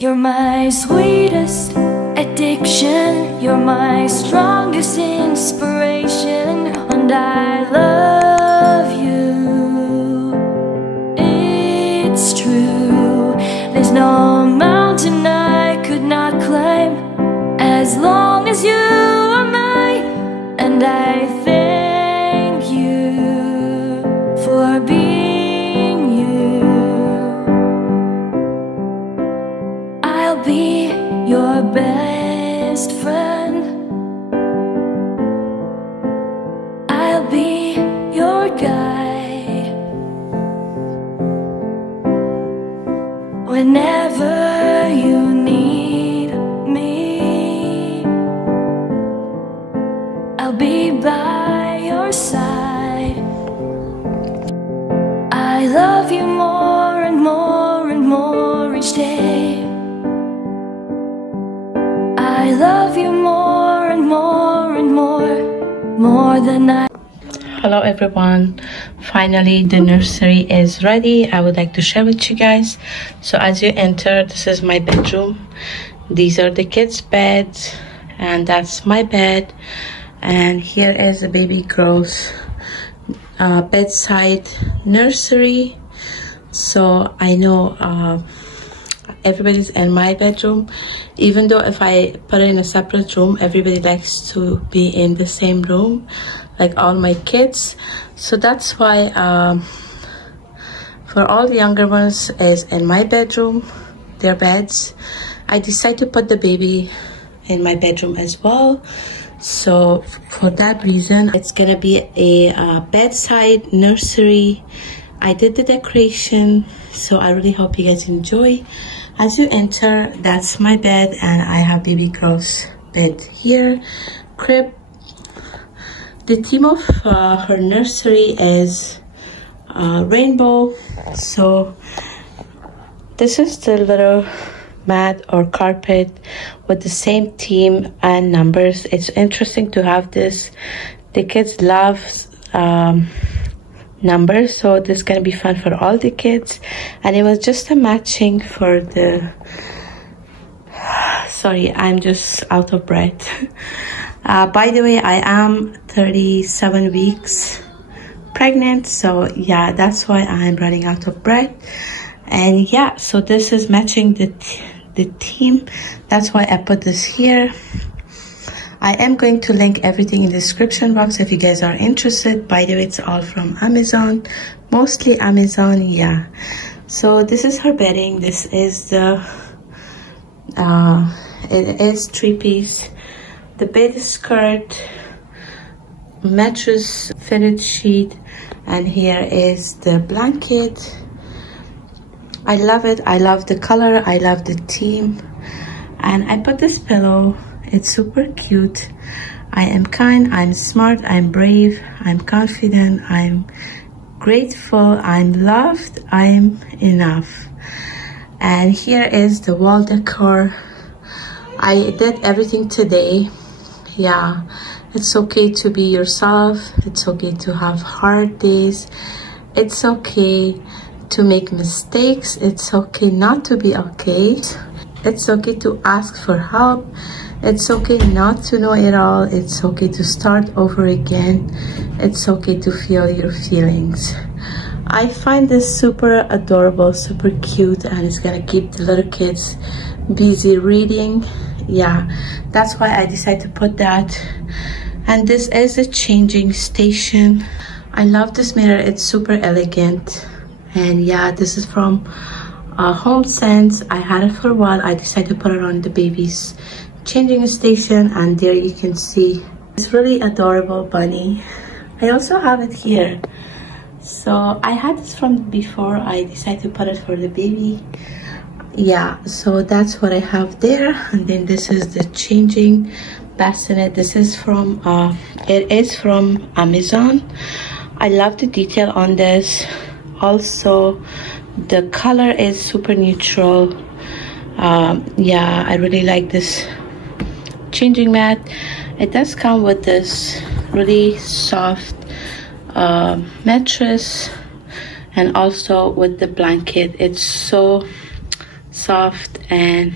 You're my sweetest addiction, you're my strongest inspiration, and I love you. It's true, there's no mountain I could not climb as long as you are mine, and I thank you for being you. I'll be your best friend, I'll be your guide whenever you need me. I'll be by your side. I love you more and more and more each day. I love you more and more and more than I. Hello everyone, finally the nursery is ready. I would like to share with you guys. So as you enter, this is my bedroom. These are the kids' beds, and that's my bed. And here is the baby girl's bedside nursery. So I know everybody's in my bedroom, even though if I put it in a separate room, everybody likes to be in the same room, like all my kids. So that's why for all the younger ones is in my bedroom, their beds. I decided to put the baby in my bedroom as well. So for that reason, it's gonna be a bedside nursery. I did the decoration, so I really hope you guys enjoy. As you enter, that's my bed, and I have baby girl's bed here, crib. The theme of her nursery is rainbow. So this is the little mat or carpet with the same theme and numbers. It's interesting to have this. The kids love numbers, so this is gonna be fun for all the kids. And it was just a matching for the sorry, I'm just out of breath. By the way, I am 37 weeks pregnant, so yeah, that's why I'm running out of breath. And yeah, so this is matching the theme. That's why I put this here. I am going to link everything in the description box if you guys are interested. By the way, it's all from Amazon, mostly Amazon, yeah. So this is her bedding. This is the it is 3-piece. The bed skirt, mattress, fitted sheet, and here is the blanket. I love it. I love the color, I love the theme. And I put this pillow. It's super cute. I am kind, I'm smart, I'm brave, I'm confident, I'm grateful, I'm loved, I'm enough. And here is the wall decor. I did everything today. Yeah, it's okay to be yourself. It's okay to have hard days. It's okay to make mistakes. It's okay not to be okay. It's okay to ask for help. It's okay not to know it all. It's okay to start over again. It's okay to feel your feelings. I find this super adorable, super cute, and it's gonna keep the little kids busy reading. Yeah, that's why I decided to put that. And this is a changing station. I love this mirror. It's super elegant. And yeah, this is from Home Sense. I had it for a while. I decided to put it on the baby's changing station, and there you can see it's really adorable bunny. I also have it here. So I had this from before. I decided to put it for the baby. Yeah, so that's what I have there. And then this is the changing bassinet. This is from it is from Amazon. I love the detail on this. Also the color is super neutral. Yeah, I really like this changing mat. It does come with this really soft mattress, and also with the blanket. It's so soft and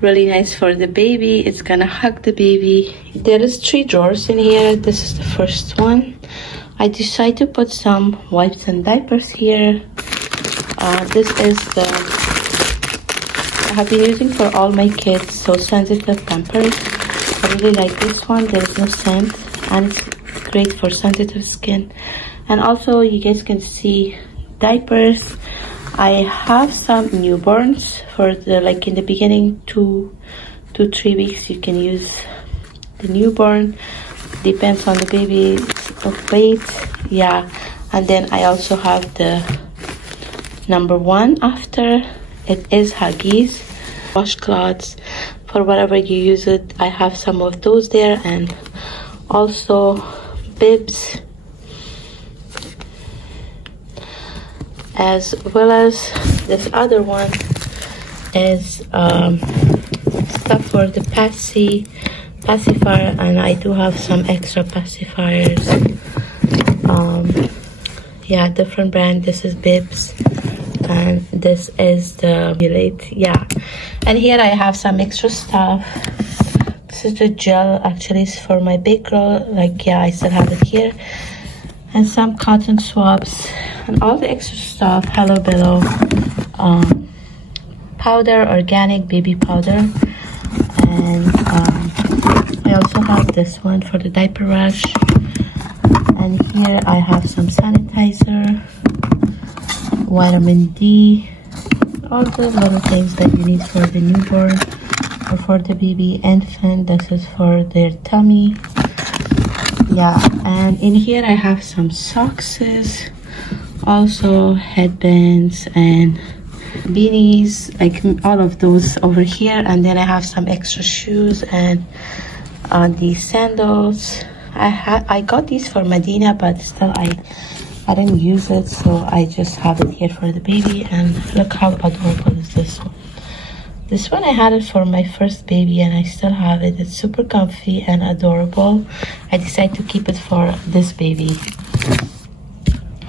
really nice for the baby. It's gonna hug the baby. There is 3 drawers in here. This is the first one. I decided to put some wipes and diapers here. This is the I have been using for all my kids, so sensitive Pampers. I really like this one. There is no scent and it's great for sensitive skin. And also you guys can see diapers. I have some newborns for the like in the beginning 2 to 3 weeks. You can use the newborn, depends on the baby's weight. Yeah, and then I also have the number 1 after. It is Huggies washcloths for whatever you use it. I have some of those there, and also bibs, as well as this other one is stuff for the pacifier, and I do have some extra pacifiers. Yeah, different brand. This is bibs and this is the relate. Yeah, and here I have some extra stuff. This is the gel, actually it's for my big girl. Like, yeah, I still have it here. And some cotton swabs and all the extra stuff. Hello Bello powder, organic baby powder. And I also have this one for the diaper rash. And here I have some sanitizer, vitamin D, all the little things that you need for the newborn or for the baby infant. This is for their tummy. Yeah, and in here I have some socks, also headbands and beanies, like all of those over here. And then I have some extra shoes and these sandals. I got these for Medina, but still I didn't use it, so I just have it here for the baby. And look how adorable is this one. This one I had it for my first baby and I still have it. It's super comfy and adorable. I decided to keep it for this baby.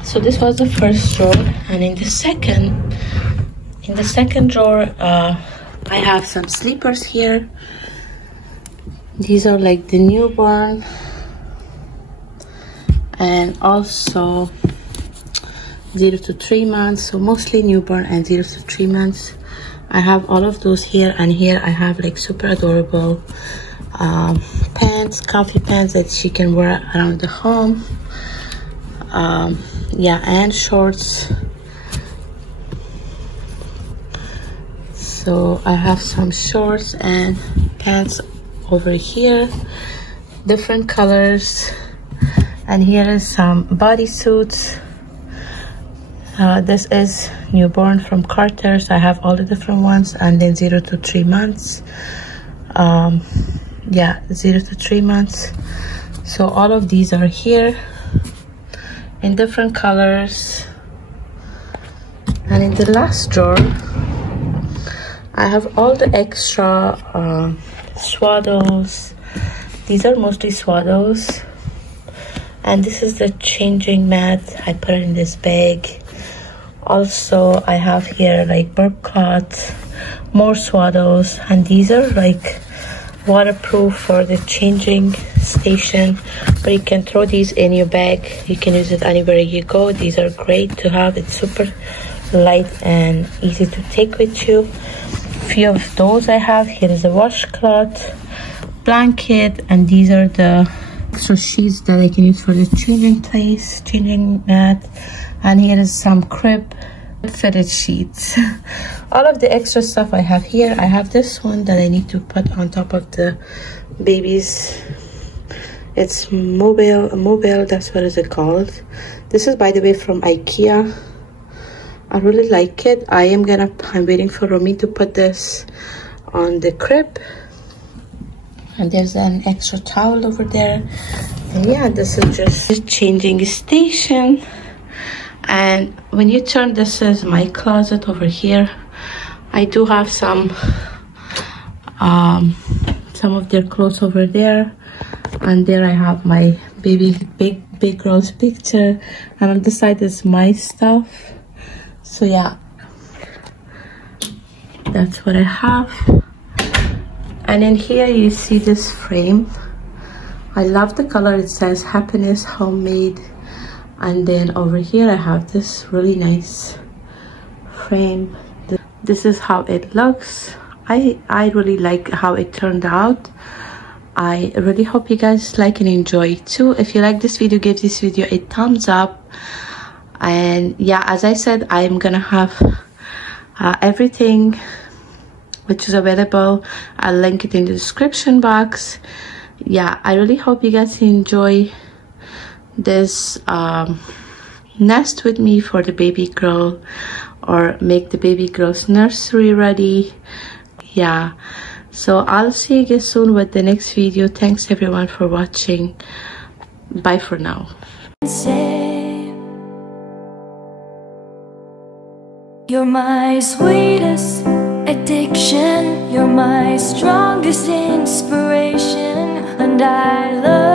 So this was the first drawer, and in the second drawer I have some sleepers here. These are like the newborn and also 0 to 3 months, so mostly newborn and 0 to 3 months. I have all of those here, and here I have like super adorable pants, comfy pants that she can wear around the home. Yeah, and shorts. So I have some shorts and pants over here, different colors. And here is some bodysuits. This is newborn from Carter's. I have all the different ones, and then 0 to 3 months. Yeah, 0 to 3 months. So all of these are here in different colors. And in the last drawer I have all the extra swaddles. These are mostly swaddles. And this is the changing mat. I put it in this bag. Also I have here like burp cloths, more swaddles, and these are like waterproof for the changing station, but you can throw these in your bag. You can use it anywhere you go. These are great to have. It's super light and easy to take with you. Few of those I have. Here is a washcloth, blanket, and these are the extra sheets that I can use for the changing mat. And here is some crib fitted sheets. All of the extra stuff I have here. I have this one that I need to put on top of the babies. It's mobile, that's what is it called. This is, by the way, from IKEA. I really like it. I'm waiting for Romy to put this on the crib. And there's an extra towel over there. And yeah, this is just a changing station. And when you turn, this is my closet over here. I do have some of their clothes over there, and there I have my baby big girl's picture, and on the side is my stuff. So yeah, That's what I have. And in here you see this frame. I love the color. It says happiness homemade. And then over here I have this really nice frame. This is how it looks. I really like how it turned out. I really hope you guys like and enjoy it too. If you like this video, give this video a thumbs up. And yeah, as I said, I'm gonna have everything which is available. I'll link it in the description box. Yeah, I really hope you guys enjoy this nest with me for the baby girl, or make the baby girl's nursery ready. Yeah, so I'll see you guys soon with the next video. Thanks everyone for watching. Bye for now. You're my sweetest addiction, you're my strongest inspiration, and I love